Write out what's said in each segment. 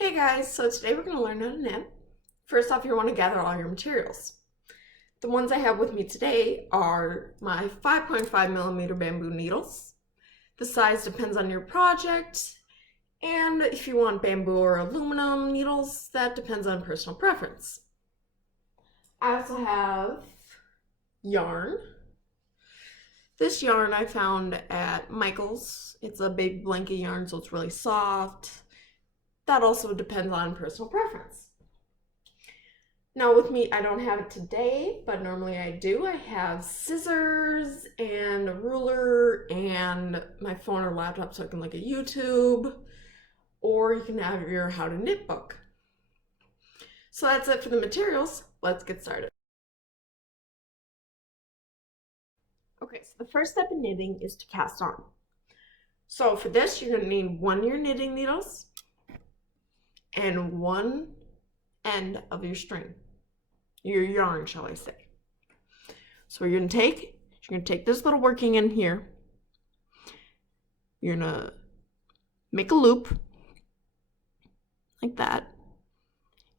Hey guys, so today we're going to learn how to knit. First off, you want to gather all your materials. The ones I have with me today are my 5.5mm bamboo needles. The size depends on your project, and if you want bamboo or aluminum needles, that depends on personal preference. I also have yarn. This yarn I found at Michael's. It's a big blanket yarn, so it's really soft. That also depends on personal preference. Now with me, I don't have it today, but normally I do. I have scissors and a ruler and my phone or laptop so I can look at YouTube, or you can have your how to knit book. So that's it for the materials. Let's get started. Okay, so the first step in knitting is to cast on. So for this, you're going to need one of your knitting needles and one end of your string, your yarn, shall I say. So you're going to take this little working end here. You're going to make a loop like that.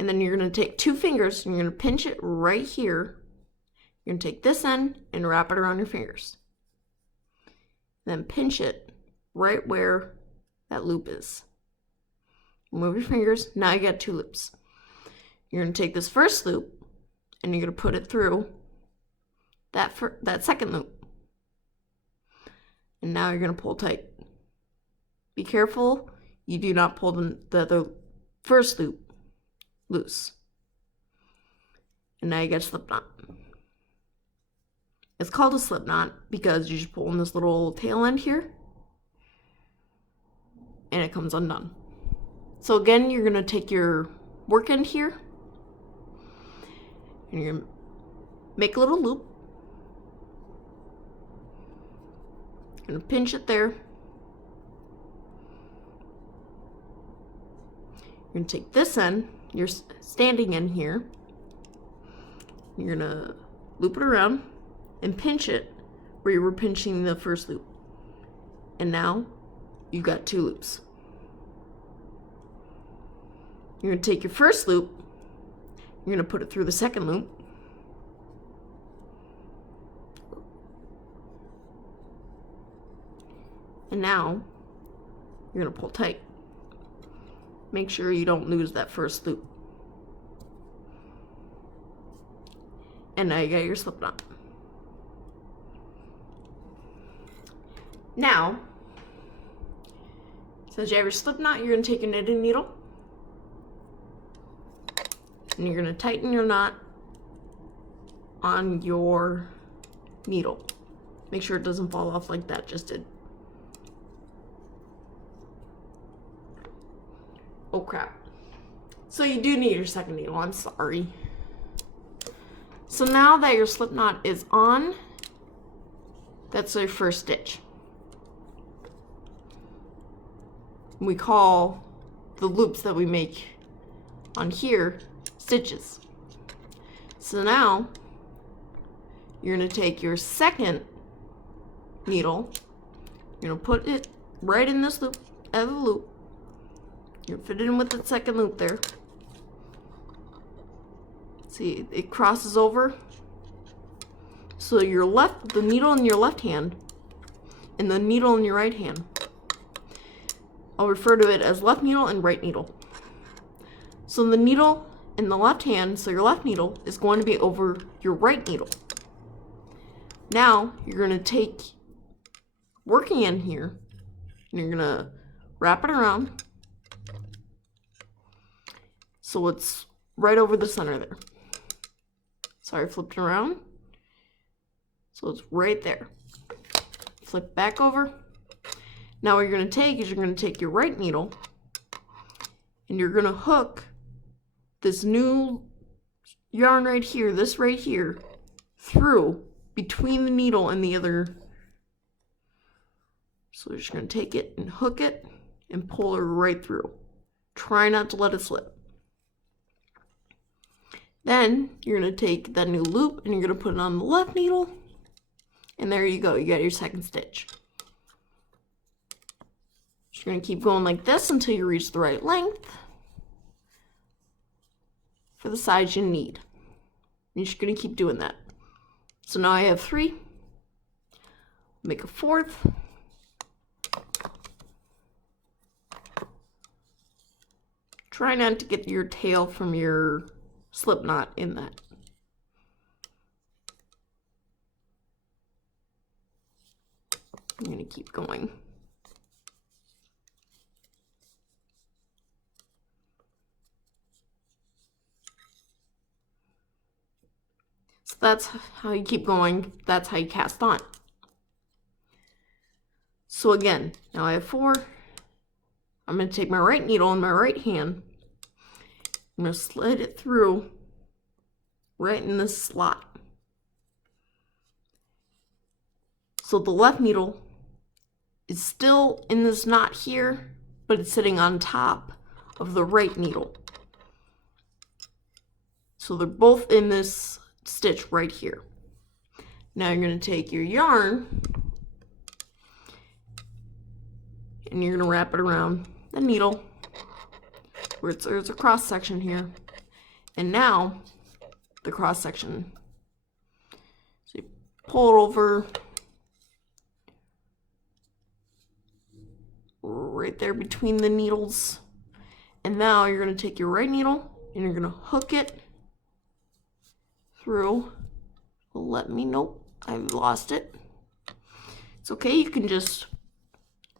And then you're going to take two fingers and you're going to pinch it right here. You're going to take this end and wrap it around your fingers. Then pinch it right where that loop is. Move your fingers. Now you got two loops. You're going to take this first loop and you're going to put it through that second loop. And now you're going to pull tight. Be careful you do not pull the first loop loose. And now you got a slip knot. It's called a slip knot because you just pull in this little tail end here and it comes undone. So again, you're going to take your work end here and you're going to make a little loop. You're going to pinch it there. You're going to take this end, your standing end here. You're going to loop it around and pinch it where you were pinching the first loop. And now you've got two loops. You're going to take your first loop, you're going to put it through the second loop, and now you're going to pull tight. Make sure you don't lose that first loop. And now you got your slip knot. Now, since you have your slip knot, you're going to take your knitting needle and you're going to tighten your knot on your needle. Make sure it doesn't fall off like that just did. Oh crap. So you do need your second needle, I'm sorry. So now that your slip knot is on, that's your first stitch. We call the loops that we make on here stitches. So now you're going to take your second needle, you're going to put it right in this loop, out of the loop. You're going to fit it in with the second loop there. See, it crosses over. So the needle in your left hand and the needle in your right hand, I'll refer to it as left needle and right needle. So the needle in the left hand, so your left needle, is going to be over your right needle. Now you're going to take working end here and you're going to wrap it around so it's right over the center there. Sorry, I flipped it around. So it's right there. Flip back over. Now what you're going to take is you're going to take your right needle and you're going to hook this new yarn right here, this right here, through between the needle and the other. So you're just going to take it and hook it and pull her right through. Try not to let it slip. Then you're going to take that new loop and you're going to put it on the left needle. And there you go, you got your second stitch. You're going to keep going like this until you reach the right length. the size you need. You're just going to keep doing that. So now I have 3. Make a 4th. Try not to get your tail from your slip knot in that. I'm going to keep going. So that's how you keep going. That's how you cast on. So again, now I have 4. I'm going to take my right needle in my right hand. I'm going to slide it through right in this slot. So the left needle is still in this knot here, but it's sitting on top of the right needle. So they're both in this stitch right here. Now you're going to take your yarn and you're going to wrap it around the needle where there's a cross section here. And now the cross section. So you pull it over right there between the needles. And now you're going to take your right needle and you're going to hook it through. Nope, I've lost it. It's okay, you can just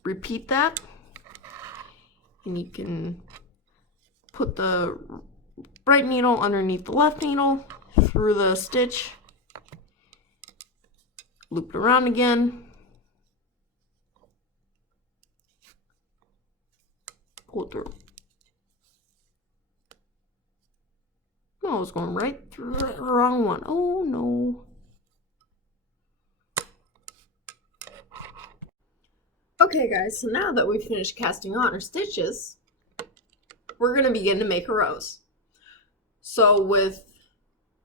repeat that. And you can put the right needle underneath the left needle through the stitch. Loop it around again. Pull it through. Oh, I was going right through the wrong one. Oh no. Okay guys, so now that we've finished casting on our stitches, we're going to begin to make a rose. So with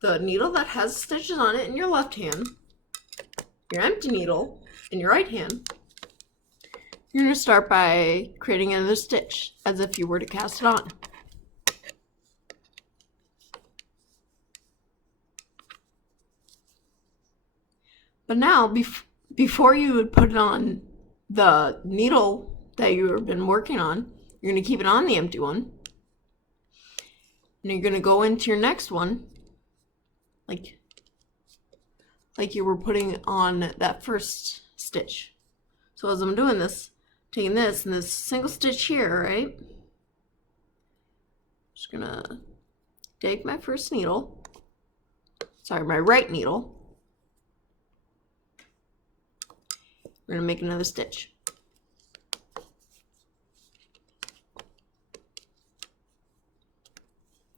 the needle that has stitches on it in your left hand, your empty needle in your right hand, you're going to start by creating another stitch as if you were to cast it on. But now, before you would put it on the needle that you've been working on, you're going to keep it on the empty one. And you're going to go into your next one, like you were putting on that first stitch. So as I'm doing this, taking this and this single stitch here, right? Just going to take my first needle, sorry, my right needle. We're going to make another stitch.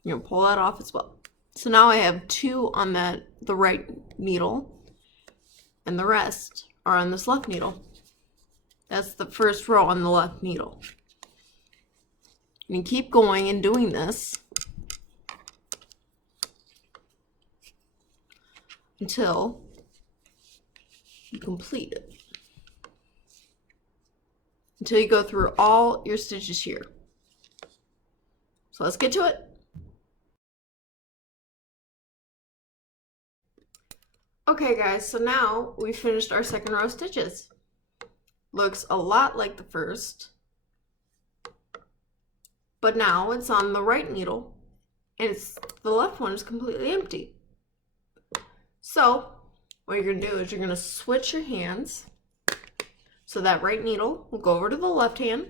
You're going to pull that off as well. So now I have 2 on the right needle, and the rest are on this left needle. That's the first row on the left needle. You keep going and doing this until you complete it. Until you go through all your stitches here. So let's get to it. Okay guys, so now we finished our second row of stitches. Looks a lot like the first, but now it's on the right needle and the left one is completely empty. So what you're going to do is you're going to switch your hands. So that right needle will go over to the left hand,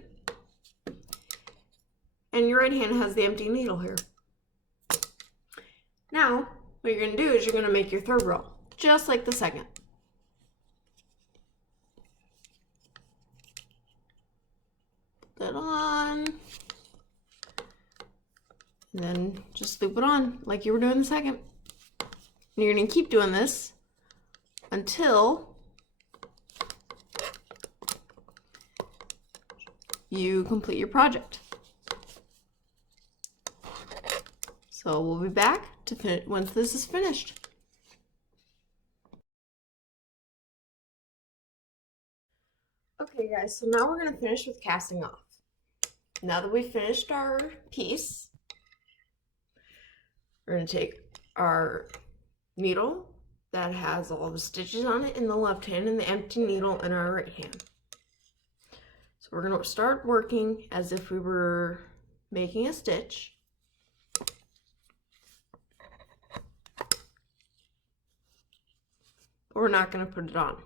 and your right hand has the empty needle here. Now, what you're going to do is you're going to make your third row, just like the second. Put that on, and then just loop it on like you were doing the second. And you're going to keep doing this until you complete your project. So we'll be back to finish once this is finished. Okay guys, so now we're going to finish with casting off. Now that we've finished our piece, We're going to take our needle that has all the stitches on it in the left hand and the empty needle in our right hand. So we're going to start working as if we were making a stitch. But we're not going to put it on.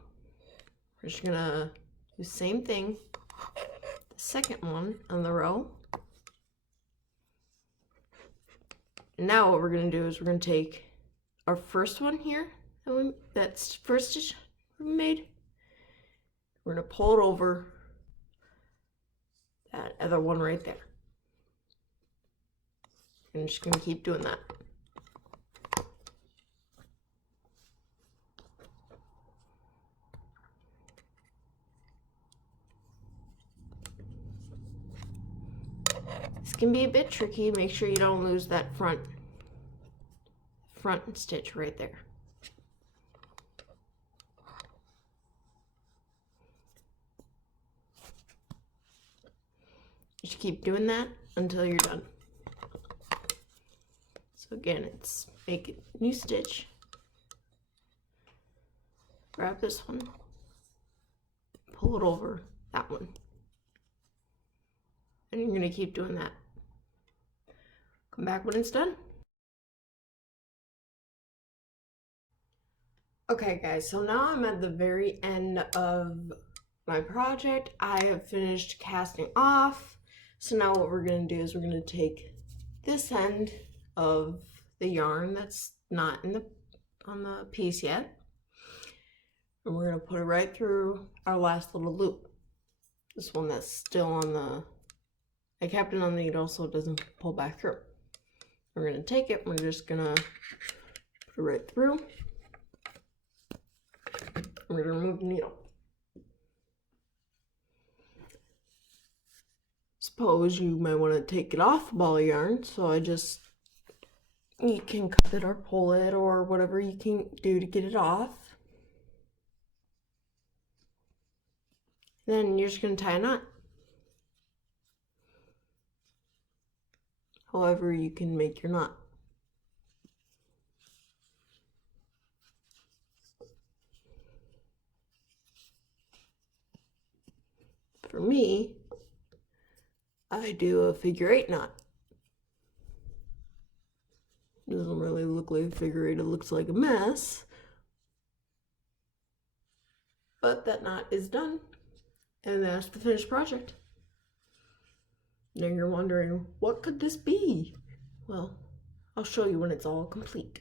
We're just going to do the same thing, the second one on the row. And now what we're going to do is we're going to take our first one here, that's first stitch we made. We're going to pull it over that other one right there. I'm just going to keep doing that. This can be a bit tricky. Make sure you don't lose that front stitch right there. Just keep doing that until you're done. So again, it's make a new stitch, grab this one, pull it over that one, and you're going to keep doing that. Come back when it's done. Okay guys, so now I'm at the very end of my project. I have finished casting off. So now what we're going to do is we're going to take this end of the yarn that's not on the piece yet, and we're going to put it right through our last little loop. This one that's still on the, I kept it on the needle so it doesn't pull back through. We're going to take it, we're just going to put it right through. We're going to remove the needle. Suppose you might want to take it off the ball of yarn, so you can cut it or pull it or whatever you can do to get it off. Then you're just going to tie a knot. However you can make your knot. For me, I do a figure 8 knot. It doesn't really look like a figure 8, it looks like a mess. But that knot is done, and that's the finished project. Now you're wondering, what could this be? Well, I'll show you when it's all complete.